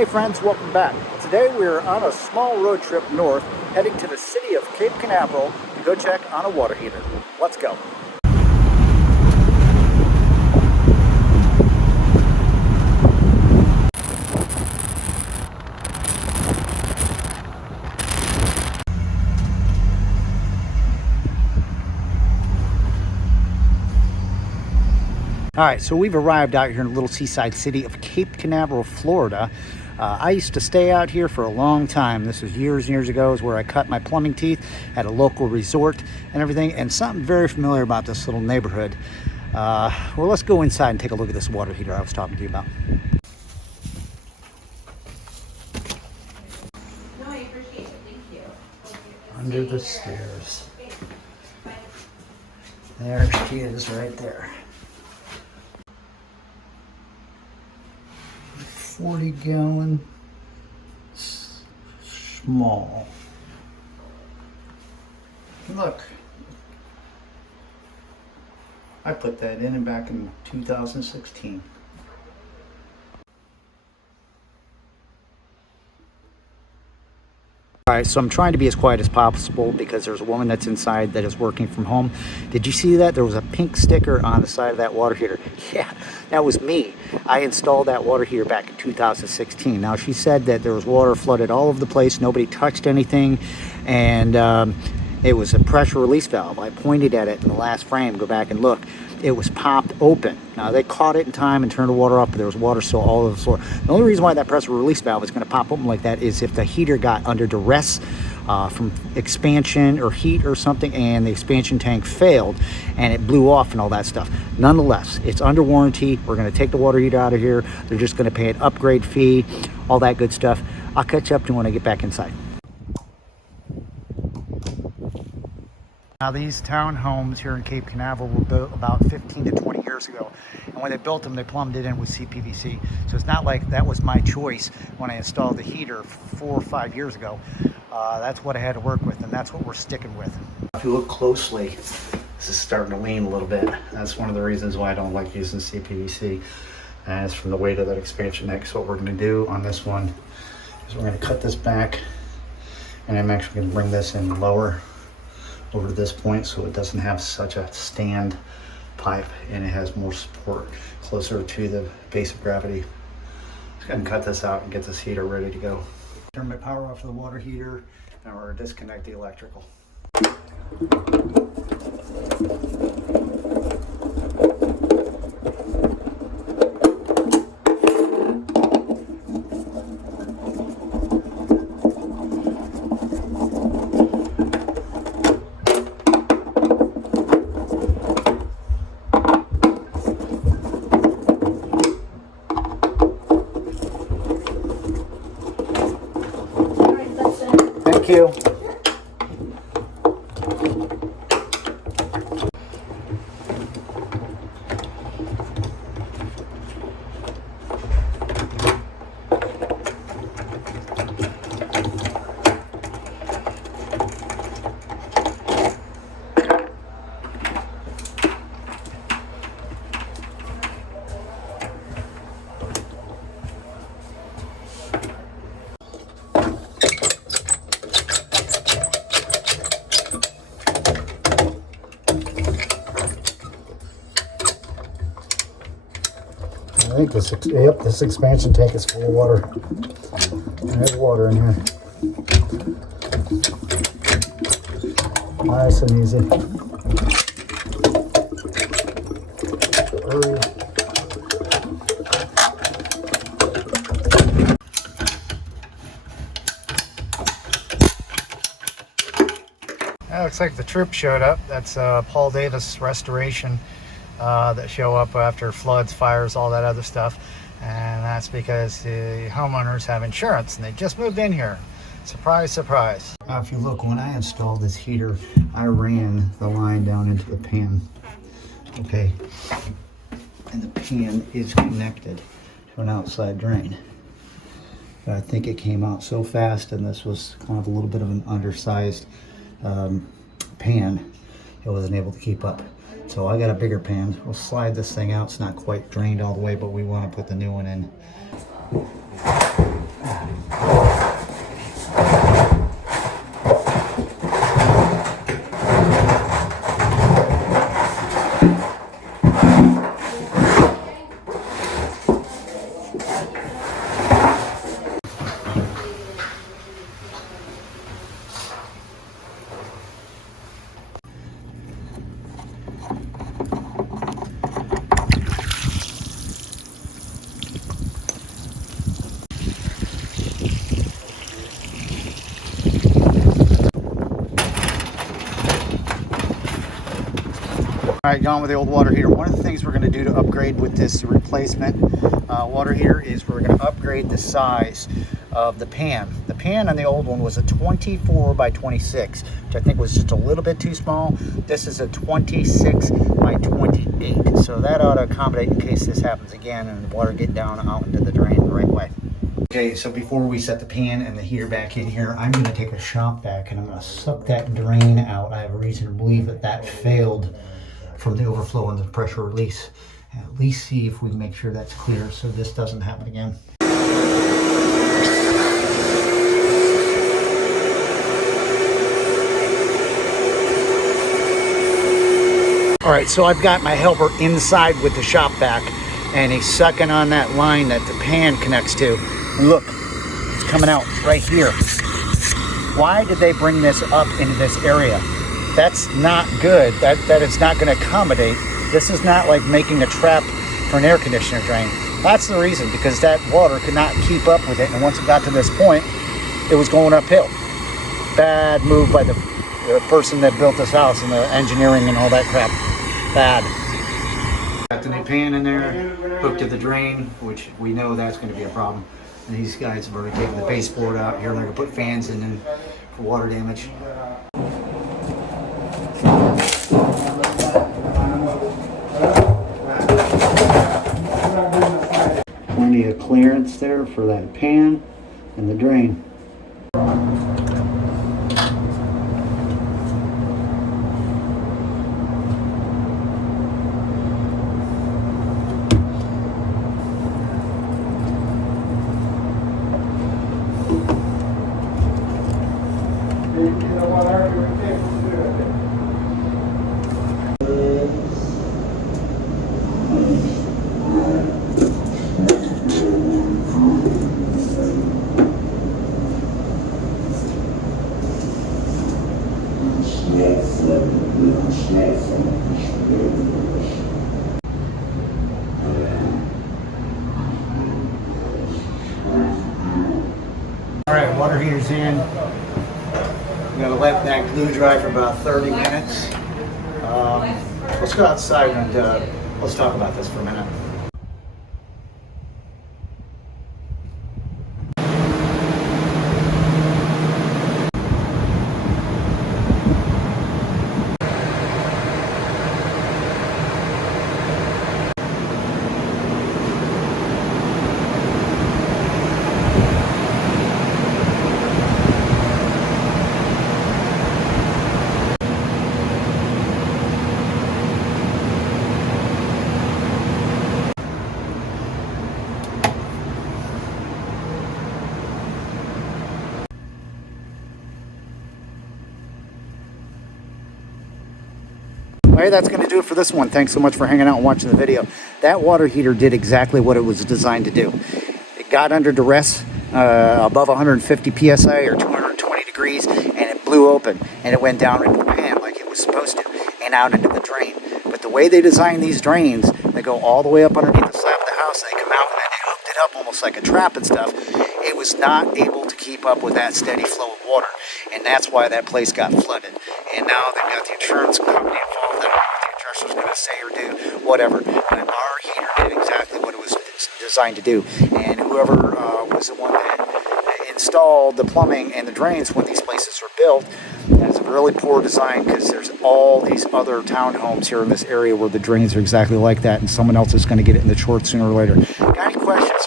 Hey friends, welcome back. Today we're on a small road trip north, heading to the city of Cape Canaveral to go check on a water heater. Let's go. Alright, so we've arrived out here in the little seaside city of Cape Canaveral, Florida. I used to stay out here for a long time. This was years and years ago. Is where I cut my plumbing teeth at a local resort and everything. And something very familiar about this little neighborhood. Well, let's go inside and take a look at this water heater I was talking to you about. No, I appreciate it. Thank you. Under the stairs. There she is right there. 40-gallon, small. Look, I put that in back in 2016. Alright, so I'm trying to be as quiet as possible because there's a woman that's inside that is working from home. Did you see that? There was a pink sticker on the side of that water heater. Yeah, that was me. I installed that water heater back in 2016. Now, she said that there was water flooded all over the place. Nobody touched anything. And it was a pressure release valve. I pointed at it in the last frame. Go back and look. It was popped open. Now, they caught it in time and turned the water off, but there was water still all over the floor. The only reason why that pressure release valve is going to pop open like that is if the heater got under duress from expansion or heat or something, and the expansion tank failed and it blew off and all that stuff. Nonetheless, it's under warranty. We're going to take the water heater out of here. They're just going to pay an upgrade fee, all that good stuff. I'll catch up to you when I get back inside. Now, these townhomes here in Cape Canaveral were built about 15 to 20 years ago. And when they built them, they plumbed it in with CPVC. So it's not like that was my choice when I installed the heater 4 or 5 years ago. That's what I had to work with, and that's what we're sticking with. If you look closely, this is starting to lean a little bit. That's one of the reasons why I don't like using CPVC. And it's from the weight of that expansion neck. So what we're going to do on this one is we're going to cut this back, and I'm actually going to bring this in lower over to this point so it doesn't have such a stand pipe and it has more support closer to the base of gravity. Let's go ahead and cut this out and get this heater ready to go. Turn my power off to the water heater, and we're going to disconnect the electrical. Thank you. I think this expansion tank is full of water. There's water in here. Nice and easy. That looks like the troop showed up. That's Paul Davis Restoration. That show up after floods, fires, all that other stuff. And that's because the homeowners have insurance and they just moved in here. Surprise, surprise. If you look, when I installed this heater, I ran the line down into the pan. Okay. And the pan is connected to an outside drain. But I think it came out so fast, and this was kind of a little bit of an undersized pan. It wasn't able to keep up. So I got a bigger pan. We'll slide this thing out. It's not quite drained all the way, but we want to put the new one in. All right, going with the old water heater. One of the things we're going to do to upgrade with this replacement water heater is we're going to upgrade the size of the pan. The pan on the old one was a 24 by 26, which I think was just a little bit too small. This is a 26 by 28, so that ought to accommodate in case this happens again and the water get down out into the drain the right way. Okay, so before we set the pan and the heater back in here, I'm going to take a shop vac and I'm going to suck that drain out. I have a reason to believe that that failed from the overflow and the pressure release. And at least see if we can make sure that's clear so this doesn't happen again. All right, so I've got my helper inside with the shop vac and he's sucking on that line that the pan connects to. And look, it's coming out right here. Why did they bring this up into this area? That's not good. That is not going to accommodate. This is not like making a trap for an air conditioner drain. That's the reason, because that water could not keep up with it, and once it got to this point, it was going uphill. Bad move by the person that built this house and the engineering and all that crap. Bad. Got the new pan in there, hooked to the drain, which we know that's going to be a problem. And these guys have already taken the baseboard out here, and they're going to put fans in for water damage. Plenty of clearance there for that pan and the drain. All right, water heater's in. I'm gonna let that glue dry for about 30 minutes. Let's go outside and let's talk about this for a minute. All right, that's going to do it for this one. Thanks so much for hanging out and watching the video. That water heater did exactly what it was designed to do. It got under duress above 150 psi or 220 degrees, and it blew open, and it went down into the pan like it was supposed to, and out into the drain. But the way they design these drains, they go all the way up underneath the slab of the house, and they come out, and then they hooked it up almost like a trap and stuff. It was not able to keep up with that steady flow of water, and that's why that place got flooded. And now they've got the insurance company involved. I don't know what the insurance was going to say or do, whatever. But our heater did exactly what it was designed to do. And whoever was the one that installed the plumbing and the drains when these places were built, has a really poor design, because there's all these other townhomes here in this area where the drains are exactly like that, and someone else is going to get it in the short sooner or later. Got any questions?